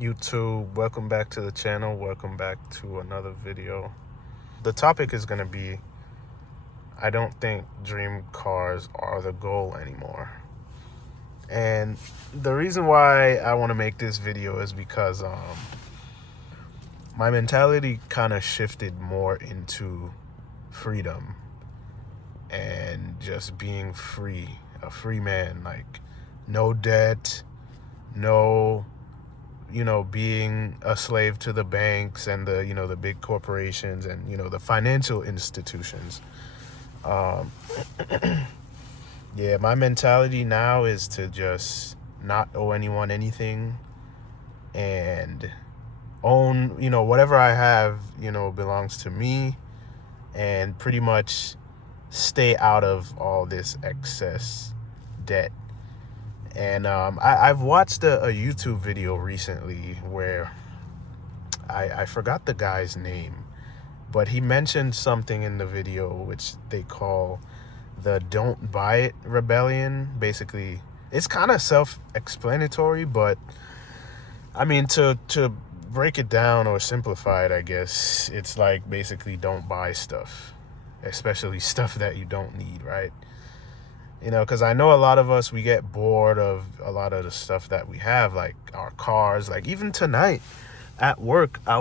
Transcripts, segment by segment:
YouTube, welcome back to the channel. Welcome back to another video. The topic is going to be, I don't think dream cars are the goal anymore. And the reason why I want to make this video is because my mentality kind of shifted more into freedom and just being free, a free man, like no debt, no being a slave to the banks and the big corporations and the financial institutions. um yeah, my mentality now is to just not owe anyone anything and own whatever I have belongs to me, and pretty much stay out of all this excess debt. And I've watched a YouTube video recently where I forgot the guy's name, but he mentioned something in the video which they call the "Don't Buy It" rebellion. Basically, it's kind of self-explanatory, but I mean, to break it down or simplify it, I guess it's like basically don't buy stuff, especially stuff that you don't need, right? Because I know a lot of us, we get bored of a lot of the stuff that we have, like our cars. Like even tonight at work, I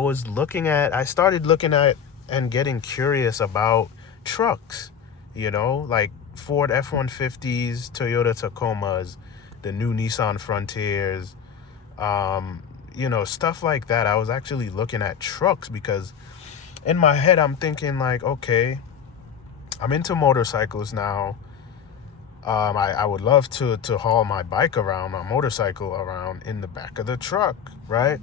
started looking at and getting curious about trucks, like Ford F-150s, Toyota Tacomas, the new Nissan Frontiers, stuff like that. I was actually looking at trucks because in my head, I'm thinking like, okay, I'm into motorcycles now. I would love to haul my bike around, my motorcycle around in the back of the truck, right?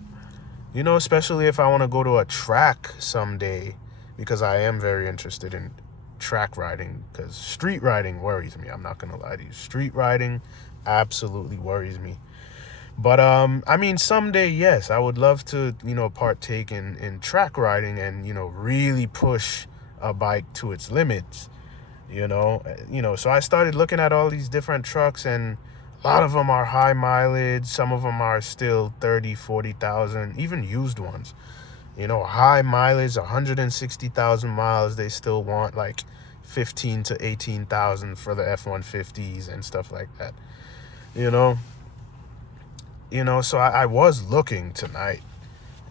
Especially if I want to go to a track someday, because I am very interested in track riding, because street riding worries me. I'm not going to lie to you. Street riding absolutely worries me. But I mean, someday, yes, I would love to, partake in track riding and, really push a bike to its limits. So I started looking at all these different trucks, and a lot of them are high mileage. Some of them are still 30, 40,000, even used ones, high mileage, 160,000 miles. They still want like 15 to 18,000 for the F-150s and stuff like that, you know, so I was looking tonight.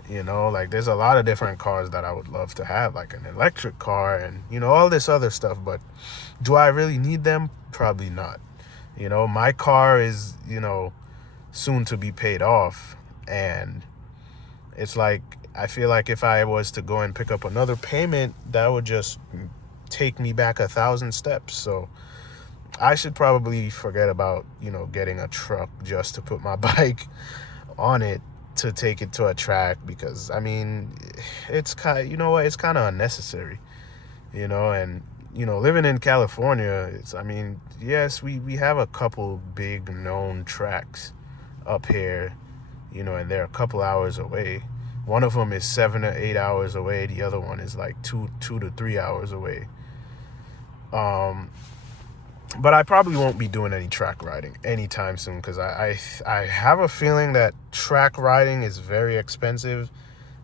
Like there's a lot of different cars that I would love to have, like an electric car and, all this other stuff. But do I really need them? Probably not. My car is, soon to be paid off. And it's like, I feel like if I was to go and pick up another payment, that would just take me back 1,000 steps. So I should probably forget about, getting a truck just to put my bike on it to take it to a track, because I mean, it's it's kind of unnecessary, and living in California, I mean, yes, we have a couple big known tracks up here, and they're a couple hours away. One of them is 7 or 8 hours away. The other one is like 2 to 3 hours away. But I probably won't be doing any track riding anytime soon, because I have a feeling that track riding is very expensive.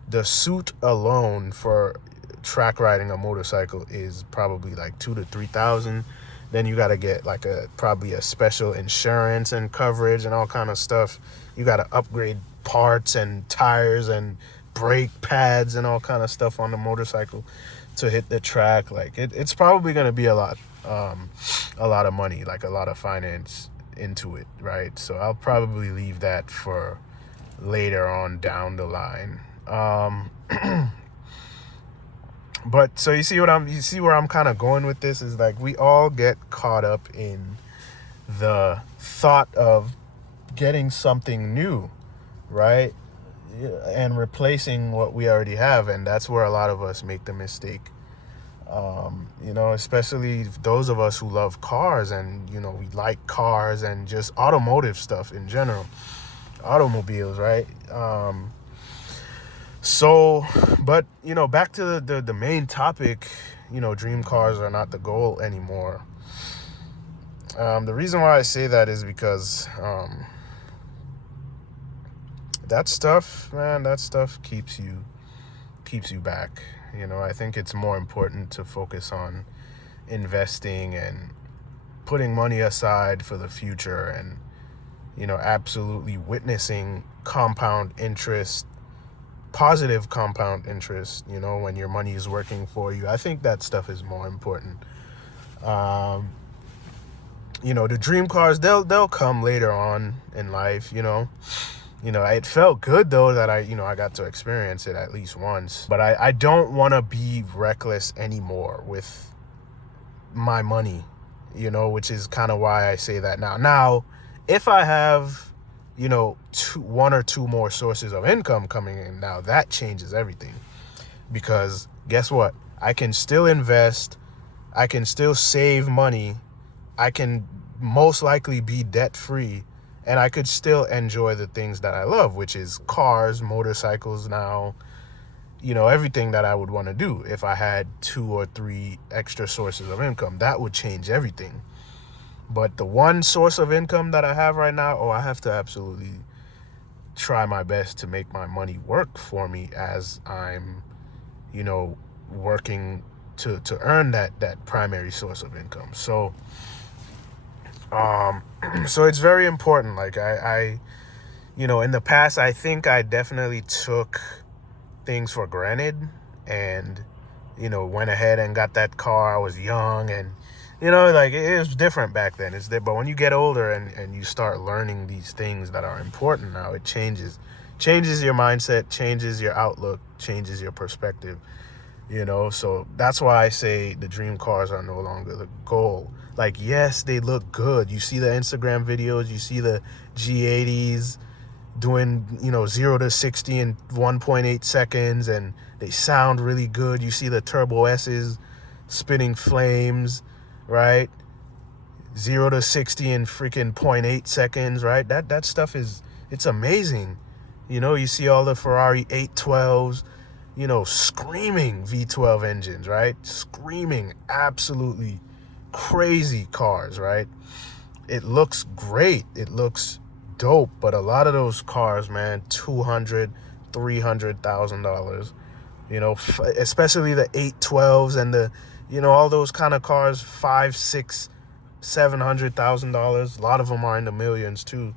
The suit alone for track riding a motorcycle is probably like 2 to 3,000. Then you got to get like probably a special insurance and coverage and all kind of stuff. You got to upgrade parts and tires and brake pads and all kind of stuff on the motorcycle to hit the track. Like it's probably going to be a lot of money, like a lot of finance into it, right? So I'll probably leave that for later on down the line. But so you see where I'm kind of going with this is like we all get caught up in the thought of getting something new, right? And replacing what we already have, and that's where a lot of us make the mistake. Especially those of us who love cars and, we like cars and just automotive stuff in general, automobiles, right? But, back to the main topic, dream cars are not the goal anymore. The reason why I say that is because that stuff, man, that stuff keeps you back. I think it's more important to focus on investing and putting money aside for the future, and absolutely witnessing compound interest, positive compound interest, when your money is working for you. I think that stuff is more important. The dream cars, they'll come later on in life. It felt good though that I got to experience it at least once. But I don't want to be reckless anymore with my money, which is kind of why I say that now. Now, if I have, one or two more sources of income coming in, now that changes everything. Because guess what? I can still invest. I can still save money. I can most likely be debt free, and I could still enjoy the things that I love, which is cars, motorcycles now, everything that I would want to do. If I had 2 or 3 extra sources of income, that would change everything. But the one source of income that I have right now, I have to absolutely try my best to make my money work for me as I'm, working to earn that primary source of income. So so it's very important. Like I in the past, I think I definitely took things for granted and, went ahead and got that car. I was young and, like it was different back then. But when you get older and you start learning these things that are important now, it changes your mindset, changes your outlook, changes your perspective, So that's why I say the dream cars are no longer the goal. Like, yes, they look good. You see the Instagram videos, you see the G80s doing, 0 to 60 in 1.8 seconds, and they sound really good. You see the Turbo S's spitting flames, right? 0 to 60 in freaking 0.8 seconds, right? That stuff it's amazing. You see all the Ferrari 812s, screaming V12 engines, right? Screaming absolutely crazy cars, right? It looks great. It looks dope. But a lot of those cars, man, $200,000-$300,000, especially the 812s and the, all those kind of cars, $500,000, $600,000, $700,000. A lot of them are in the millions too,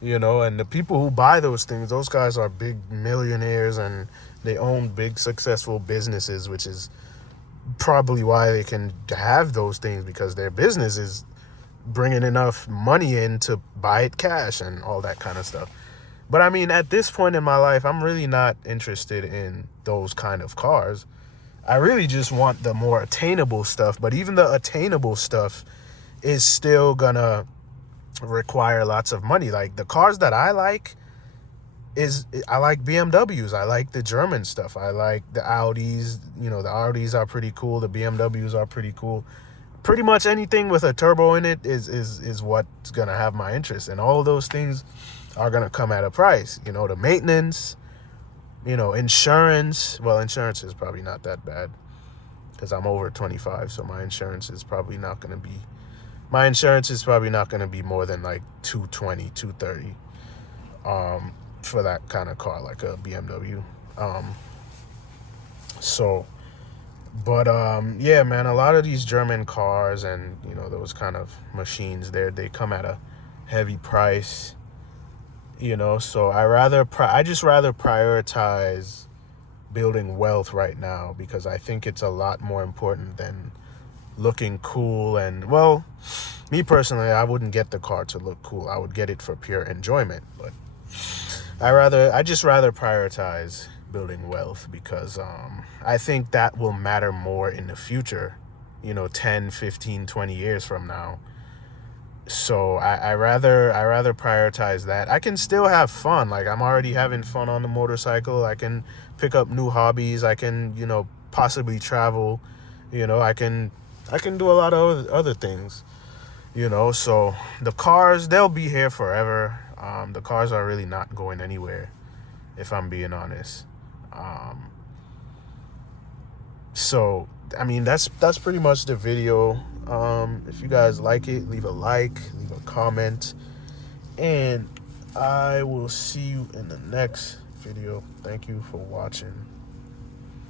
and the people who buy those things, those guys are big millionaires and they own big successful businesses, which is probably why they can have those things, because their business is bringing enough money in to buy it cash and all that kind of stuff. But I mean, at this point in my life, I'm really not interested in those kind of cars. I really just want the more attainable stuff. But even the attainable stuff is still gonna require lots of money. Like the cars that I like I like BMWs. I like the German stuff. I like the Audis. The Audis are pretty cool. The BMWs are pretty cool. Pretty much anything with a turbo in it is what's gonna have my interest. And all those things are gonna come at a price. The maintenance, insurance. Well, insurance is probably not that bad because I'm over 25, so my insurance is probably not gonna be more than like $220, $230. For that kind of car, like a BMW. Yeah, man, a lot of these German cars and, those kind of machines, they come at a heavy price, so I just rather prioritize building wealth right now, because I think it's a lot more important than looking cool. And, well, me personally, I wouldn't get the car to look cool. I would get it for pure enjoyment, but I just rather prioritize building wealth, because I think that will matter more in the future, 10, 15, 20 years from now. So I rather prioritize that. I can still have fun. Like, I'm already having fun on the motorcycle. I can pick up new hobbies. I can, possibly travel. I can do a lot of other things, so the cars, they'll be here forever. The cars are really not going anywhere, if I'm being honest. So, I mean, that's pretty much the video. If you guys like it, leave a like, leave a comment, and I will see you in the next video. Thank you for watching.